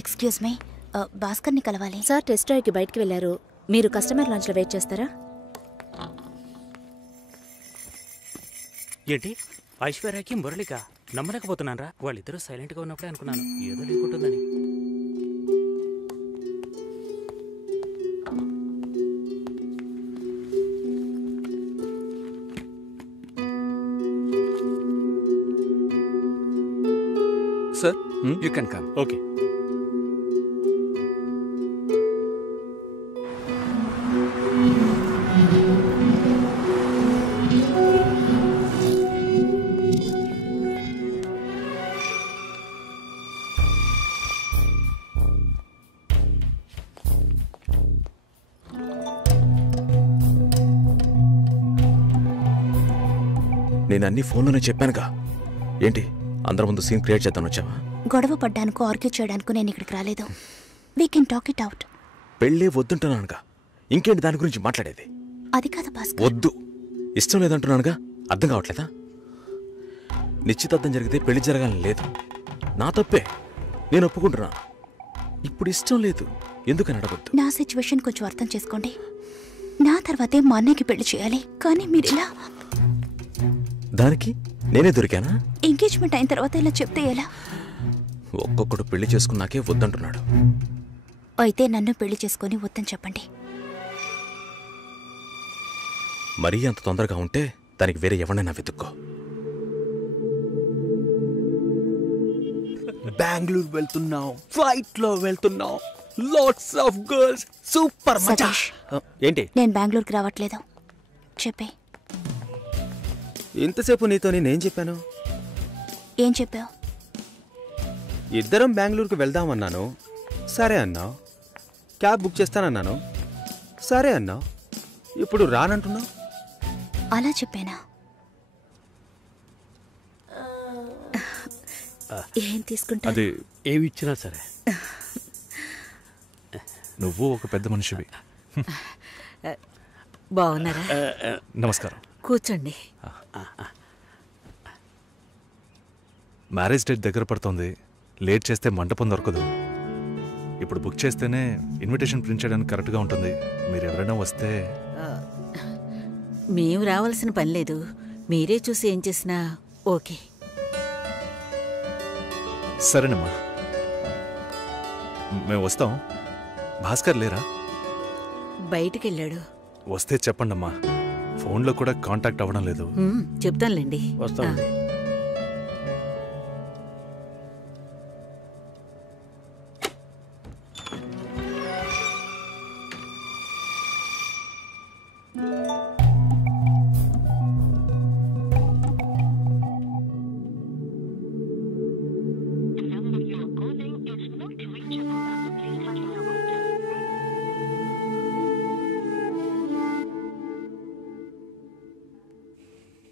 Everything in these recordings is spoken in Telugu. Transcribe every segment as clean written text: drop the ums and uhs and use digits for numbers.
ఎక్స్క్యూజ్ మీ, భాస్కర్ని కలవాలి. సార్ టెస్ట్ డ్రైవ్కి బయటికి వెళ్ళారు. మీరు కస్టమర్ లాంచ్లో వెయిట్ చేస్తారా? ఏంటి ఐశ్వర్యకి మురళిక నమ్మలేకపోతున్నారా? వాళ్ళిద్దరూ సైలెంట్గా ఉన్నప్పుడే అనుకున్నాను ఏదో లేకుంటుందని. Sir, you can come. Okay. నేను అన్ని ఫోన్లోనే చెప్పానుగా. ఏంటి అందరి ముందు సీన్ క్రియేట్ చేద్దాం వచ్చావా? గొడవ పడ్డానుకో, ఆర్గ్యూ చేయడానికి నేను ఇక్కడికి రాలేదు. We can talk it out. పెళ్ళే వద్దుంటున్నానుగా, ఇంకేంటి దాని గురించి మాట్లాడేది? అది కాదు భాస్కర్. వద్దు, ఇష్టం లేదంటున్నానుగా. అర్థం కావట్లేదా? నిశ్చితార్థం జరిగితే పెళ్లి జరగాలని లేదు, నా తప్పే, నేను ఒప్పుకుంటున్నా. ఇప్పుడు ఇష్టం లేదు, ఎందుకని అడగొద్దు. నా సిచ్యువేషన్ కొంచెం అర్థం చేసుకోండి. నా తర్వాతే మా అన్నయ్యకి పెళ్లి చేయాలి, కానీ మీరు ఇలా. దానికి నేనే దొరికానా? ఎంగేజ్మెంట్ అయిన తర్వాత ఇలా చెప్తే ఎలా? ఒక్కొక్కడు పెళ్లి చేసుకున్నాకే వద్దంటున్నాడు. అయితే నన్ను పెళ్లి చేసుకుని వద్దని చెప్పండి. మరీ అంత తొందరగా ఉంటే దానికి వేరే ఎవరినైనా వెతుక్కో. బెంగళూరు వెళ్తున్నాం, ఫ్లైట్ లో వెళ్తున్నాం, లాట్స్ ఆఫ్ గర్ల్స్, సూపర్ మజా. ఏంటి? నేను బెంగళూరుకి రావట్లేదు. చెప్పే. ఇంతసేపు నీతో నేనేం చెప్పాను? ఏం చెప్పావు? ఇద్దరం బెంగళూరుకి వెళ్దామన్నాను, సరే అన్నావు. క్యాబ్ బుక్ చేస్తానన్నాను, సరే అన్నావు. ఇప్పుడు రానంటున్నావు. అలా చెప్పానా? ఏం తీసుకుంటా? అది ఏమి ఇచ్చినా సరే. నువ్వు ఒక పెద్ద మనిషివి. బాగున్నారా? నమస్కారం. కూర్చోండి. మ్యారేజ్ డేట్ దగ్గర పడుతుంది, లేట్ చేస్తే మంటపం దొరకదు. ఇప్పుడు బుక్ చేస్తేనే ఇన్విటేషన్ ప్రింట్ చేయడానికి కరెక్ట్గా ఉంటుంది. మీరు ఎవరైనా వస్తే. మేము రావాల్సిన పని లేదు, మీరే చూసి ఏం చేసినా ఓకే. సరేనమ్మా, మేము వస్తాం. భాస్కర్ లేరా? బయటికి వెళ్ళాడు. వస్తే చెప్పండమ్మా, ఫోన్లో కూడా కాంటాక్ట్ అవ్వడం లేదు. చెప్తానులేండి. వస్తామండి.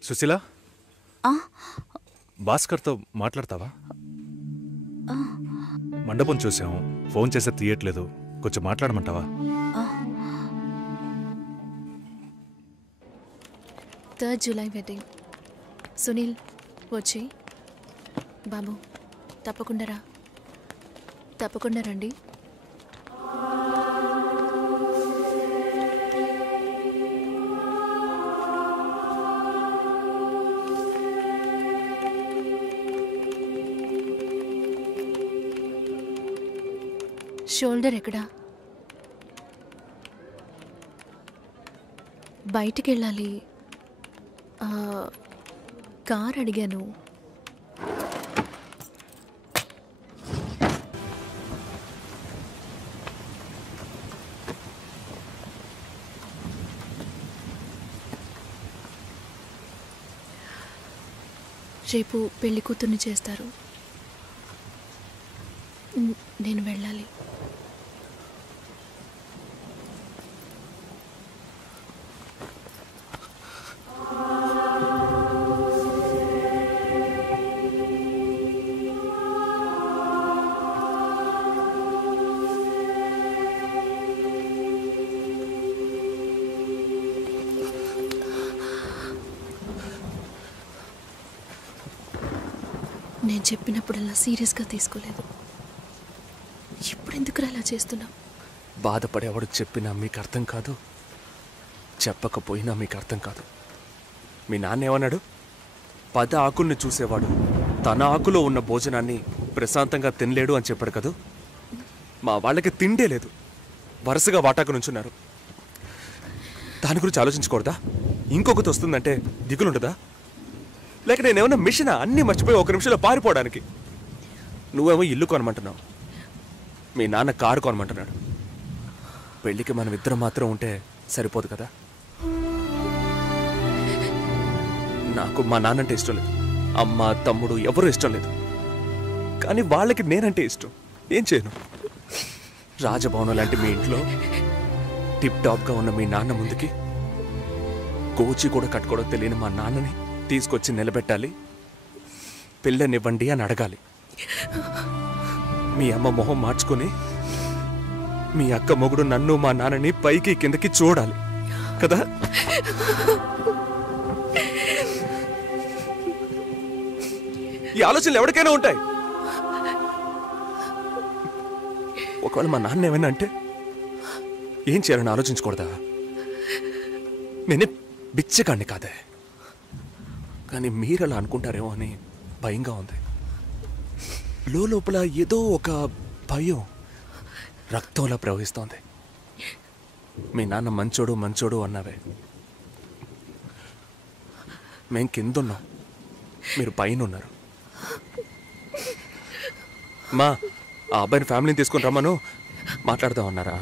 సుశీల, భాస్కర్తో మాట్లాడతావా? మండపం చూసాం, ఫోన్ చేస్తే తీయట్లేదు, కొంచెం మాట్లాడమంటావా? 3rd July wedding. సునీల్ వచ్చి. బాబు తప్పకుండా రండి. షోల్డర్ ఎక్కడా? బయటికి వెళ్ళాలి. కార్ అడిగాను. రేపు పెళ్లి కూతుర్ని చేస్తారు. నేను వెళ్ళాలి. నేను చెప్పినప్పుడల్లా సీరియస్గా తీసుకోలేదు. ఎందుకు అలా చేస్తున్నావు? బాధపడేవాడు చెప్పినా మీకు అర్థం కాదు, చెప్పకపోయినా మీకు అర్థం కాదు. మీ నాన్న ఏమన్నాడు? 10 ఆకుల్ని చూసేవాడు తన ఆకులో ఉన్న భోజనాన్ని ప్రశాంతంగా తినలేడు అని చెప్పాడు కదా. మా వాళ్ళకి తిండే లేదు, వరుసగా వాటాకు నుంచున్నారు. దాని గురించి ఆలోచించకూడదా? ఇంకొకటి వస్తుందంటే దిగులుండదా? లేక నేనేమన్నా మిషనా అన్నీ మర్చిపోయి 1 నిమిషంలో పారిపోవడానికి? నువ్వేమో ఇల్లు కొనమంటున్నావు, మీ నాన్న కారు కొనమంటున్నాడు. పెళ్ళికి మనం ఇద్దరం మాత్రం ఉంటే సరిపోదు కదా. నాకు మా నాన్నంటే ఇష్టం లేదు, అమ్మ తమ్ముడు ఎవరూ ఇష్టం లేదు. కానీ వాళ్ళకి నేనంటే ఇష్టం. ఏం చేయను? రాజభవనం లాంటి మీ ఇంట్లో టిప్ టాప్గా ఉన్న మీ నాన్న ముందుకి కోచి కూడా కట్టుకోవడం తెలియని మా నాన్నని తీసుకొచ్చి నిలబెట్టాలి, పిల్లనివ్వండి అని అడగాలి. మీ అమ్మ మొహం మార్చుకొని మీ అక్క మొగుడు నన్ను మా నాన్నని పైకి కిందకి చూడాలి కదా. ఈ ఆలోచనలు ఎవరికైనా ఉంటాయి. ఒకవేళ మా నాన్న ఏమైనా అంటే ఏం చేయాలని ఆలోచించకూడదా? నేనే బిచ్చగాడిని కాదే, కానీ మీరు అలా అనుకుంటారేమో అని భయంగా ఉంది. లోపల ఏదో ఒక భయం రక్తంలా ప్రవహిస్తోంది. మీ నాన్న మంచోడు మంచోడు అన్నావే, మేం కిందున్నాం, మీరు పైన ఉన్నారు. మా ఆ అబ్బాయిని ఫ్యామిలీని తీసుకుని రమ్మను మాట్లాడదామన్నారా?